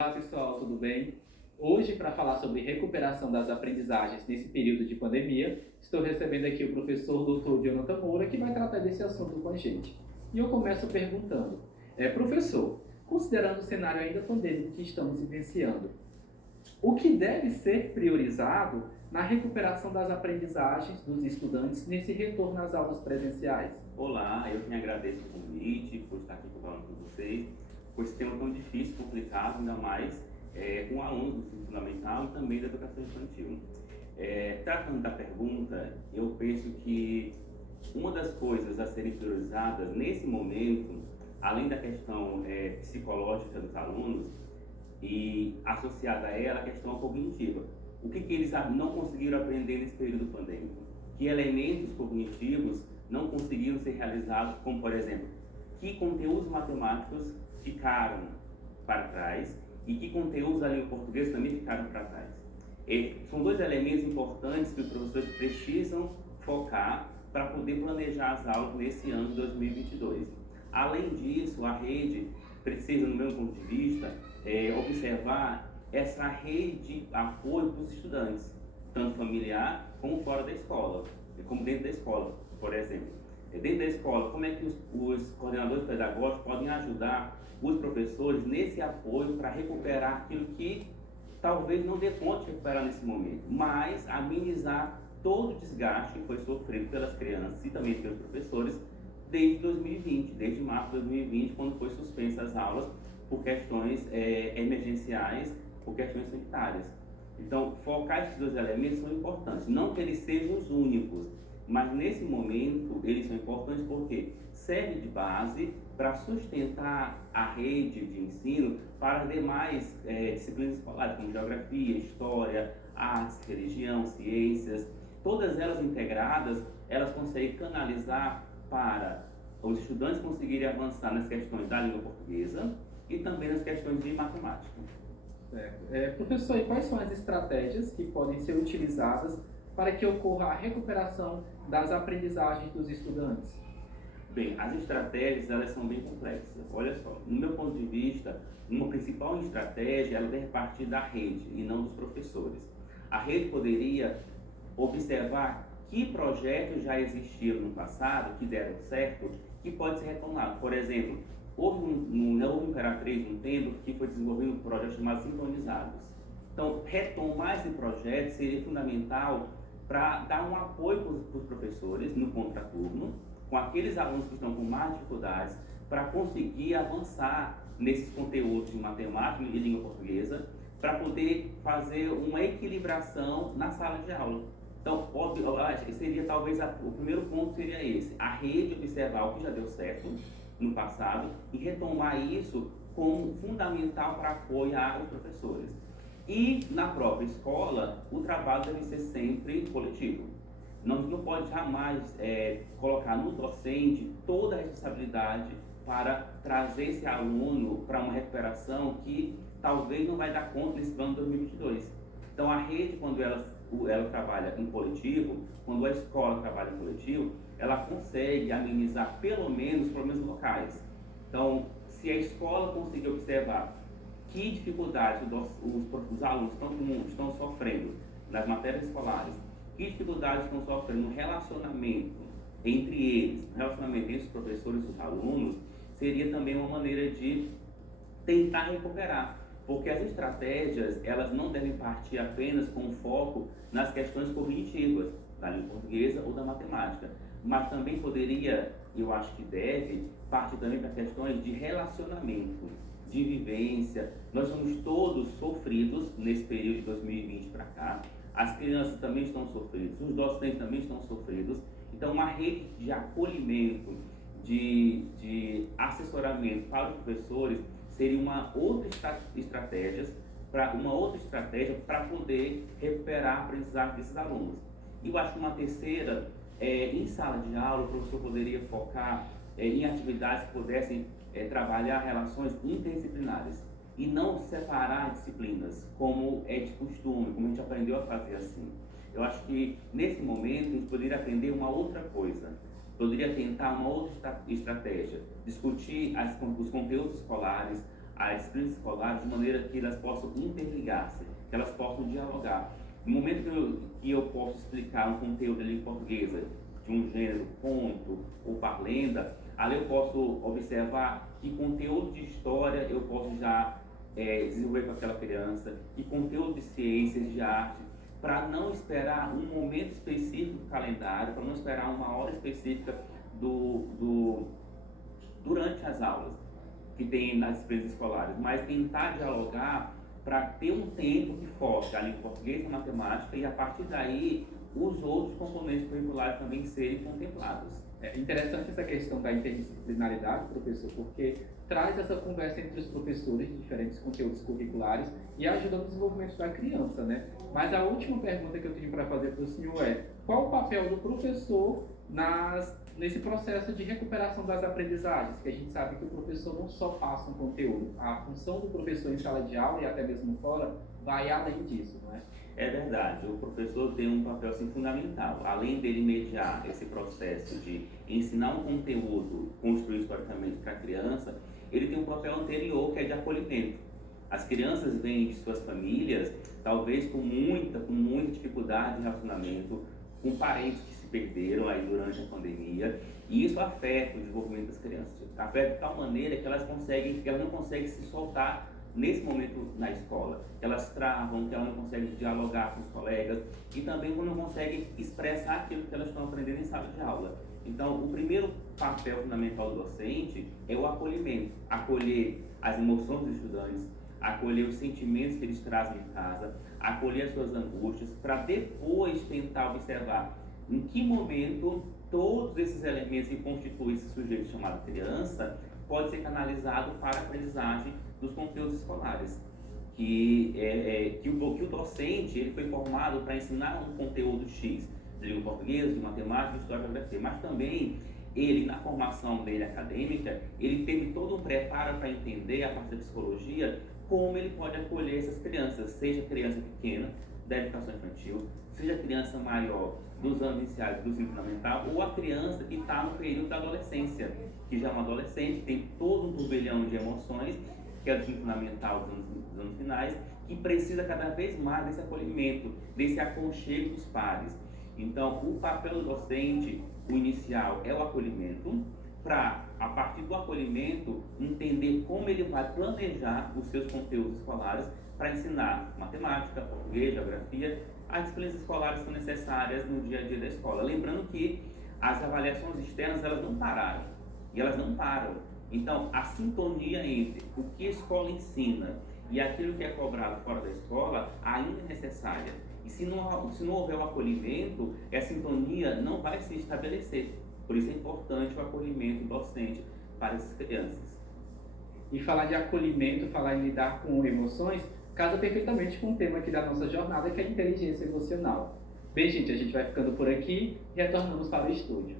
Olá pessoal, tudo bem? Hoje, para falar sobre recuperação das aprendizagens nesse período de pandemia, estou recebendo aqui o professor Dr. Jonathan Moura, que vai tratar desse assunto com a gente. E eu começo perguntando, professor, considerando o cenário ainda pandêmico que estamos vivenciando, o que deve ser priorizado na recuperação das aprendizagens dos estudantes nesse retorno às aulas presenciais? Olá, eu que me agradeço o convite, por estar aqui falando com vocês, por esse tema tão difícil, complicado, ainda mais com alunos do ensino fundamental e também da educação infantil. Tratando da pergunta, eu penso que uma das coisas a serem priorizadas nesse momento, além da questão psicológica dos alunos, e associada a ela a questão cognitiva. O que eles não conseguiram aprender nesse período pandêmico? Que elementos cognitivos não conseguiram ser realizados, como por exemplo, que conteúdos matemáticos ficaram para trás e que conteúdos da língua portuguesa também ficaram para trás. São dois elementos importantes que os professores precisam focar para poder planejar as aulas nesse ano de 2022. Além disso, a rede precisa, no meu ponto de vista, observar essa rede de apoio para os estudantes, tanto familiar como fora da escola, como dentro da escola, por exemplo. Dentro da escola, como é que os coordenadores pedagógicos podem ajudar os professores nesse apoio para recuperar aquilo que talvez não dê conta de recuperar nesse momento, mas amenizar todo o desgaste que foi sofrido pelas crianças e também pelos professores desde 2020, desde março de 2020, quando foi suspensa as aulas por questões emergenciais, por questões sanitárias. Então, focar esses dois elementos são importantes, não que eles sejam os únicos, mas nesse momento eles são importantes porque serve de base para sustentar a rede de ensino para as demais disciplinas escolares, como geografia, história, artes, religião, ciências. Todas elas integradas, elas conseguem canalizar para os estudantes conseguirem avançar nas questões da língua portuguesa e também nas questões de matemática. Certo. Professor, e quais são as estratégias que podem ser utilizadas para que ocorra a recuperação das aprendizagens dos estudantes? Bem, as estratégias elas são bem complexas. Olha só, no meu ponto de vista, uma principal estratégia ela deve partir da rede e não dos professores. A rede poderia observar que projetos já existiram no passado, que deram certo, que pode ser retomado. Por exemplo, houve um Imperatriz, um tempo que foi desenvolvido um projeto chamado Sintonizados. Então, retomar esse projeto seria fundamental para dar um apoio para os professores no contraturno, com aqueles alunos que estão com mais dificuldades, para conseguir avançar nesses conteúdos de matemática e língua portuguesa, para poder fazer uma equilibração na sala de aula. Então, óbvio, eu acho que seria talvez o primeiro ponto seria esse, a rede observar o que já deu certo no passado e retomar isso como fundamental para apoiar os professores. E na própria escola, o trabalho deve ser sempre coletivo. Não pode jamais colocar no docente toda a responsabilidade para trazer esse aluno para uma recuperação que talvez não vai dar conta nesse ano de 2022. Então, a rede, quando ela trabalha em coletivo, quando a escola trabalha em coletivo, ela consegue amenizar pelo menos problemas locais. Então, se a escola conseguir observar que dificuldades os alunos estão sofrendo nas matérias escolares, que dificuldades estão sofrendo no relacionamento entre eles, no relacionamento entre os professores e os alunos, seria também uma maneira de tentar recuperar. Porque as estratégias, elas não devem partir apenas com foco nas questões cognitivas, da língua portuguesa ou da matemática, mas também poderia, eu acho que deve, partir também para questões de relacionamento, de vivência. Nós somos todos sofridos nesse período de 2020 para cá, as crianças também estão sofridas, os docentes também estão sofridos, então uma rede de acolhimento, de assessoramento para os professores seria uma outra estratégia para poder recuperar a aprendizagem desses alunos. E eu acho que uma terceira, em sala de aula, o professor poderia focar em atividades que pudessem trabalhar relações interdisciplinares e não separar disciplinas, como é de costume, como a gente aprendeu a fazer assim. Eu acho que nesse momento a gente poderia aprender uma outra coisa, poderia tentar uma outra estratégia, discutir os conteúdos escolares, as disciplinas escolares de maneira que elas possam interligar-se, que elas possam dialogar. No momento que eu posso explicar um conteúdo de língua portuguesa de um gênero, conto ou parlenda, ali eu posso observar que conteúdo de história eu posso já desenvolver com aquela criança, e conteúdo de ciências, de arte, para não esperar um momento específico do calendário, para não esperar uma hora específica durante as aulas que tem nas disciplinas escolares, mas tentar dialogar para ter um tempo que foque a língua portuguesa e a matemática, e a partir daí os outros componentes curriculares também serem contemplados. É interessante essa questão da interdisciplinaridade, professor, porque traz essa conversa entre os professores de diferentes conteúdos curriculares e ajuda no desenvolvimento da criança, né? Mas a última pergunta que eu tenho para fazer para o senhor é: qual o papel do professor nesse processo de recuperação das aprendizagens? Que a gente sabe que o professor não só passa um conteúdo, a função do professor em sala de aula e até mesmo fora vai além disso, não é? É verdade, o professor tem um papel assim, fundamental. Além dele mediar esse processo de ensinar um conteúdo construído historicamente para a criança, ele tem um papel anterior, que é de acolhimento. As crianças vêm de suas famílias, talvez com muita dificuldade de relacionamento, com parentes que se perderam aí durante a pandemia, e isso afeta o desenvolvimento das crianças. Afeta de tal maneira que elas não conseguem se soltar nesse momento na escola, que elas travam, que elas não conseguem dialogar com os colegas, e também não conseguem expressar aquilo que elas estão aprendendo em sala de aula. Então, o primeiro papel fundamental do docente é o acolhimento, acolher as emoções dos estudantes, acolher os sentimentos que eles trazem de casa, acolher as suas angústias, para depois tentar observar em que momento todos esses elementos que constituem esse sujeito chamado criança pode ser canalizado para a aprendizagem dos conteúdos escolares. Que o docente ele foi formado para ensinar um conteúdo X de língua portuguesa, de matemática, de história e geografia, mas também ele, na formação dele acadêmica, ele teve todo um preparo para entender, a partir da psicologia, como ele pode acolher essas crianças, seja criança pequena, da educação infantil, seja criança maior, dos anos iniciais do ensino fundamental, ou a criança que está no período da adolescência, que já é uma adolescente, tem todo um turbilhão de emoções, que é do ensino fundamental dos anos finais, que precisa cada vez mais desse acolhimento, desse aconchego dos pares. Então, o papel do docente, o inicial, é o acolhimento, para, a partir do acolhimento, entender como ele vai planejar os seus conteúdos escolares para ensinar matemática, português, geografia, as disciplinas escolares são necessárias no dia a dia da escola. Lembrando que as avaliações externas, elas não pararam, e elas não param. Então, a sintonia entre o que a escola ensina e aquilo que é cobrado fora da escola ainda é necessária. E se não houver o acolhimento, essa sintonia não vai se estabelecer. Por isso é importante o acolhimento docente para essas crianças. E falar de acolhimento, falar em lidar com emoções, casa perfeitamente com o tema aqui da nossa jornada, que é a inteligência emocional. Bem, gente, a gente vai ficando por aqui e retornamos para o estúdio.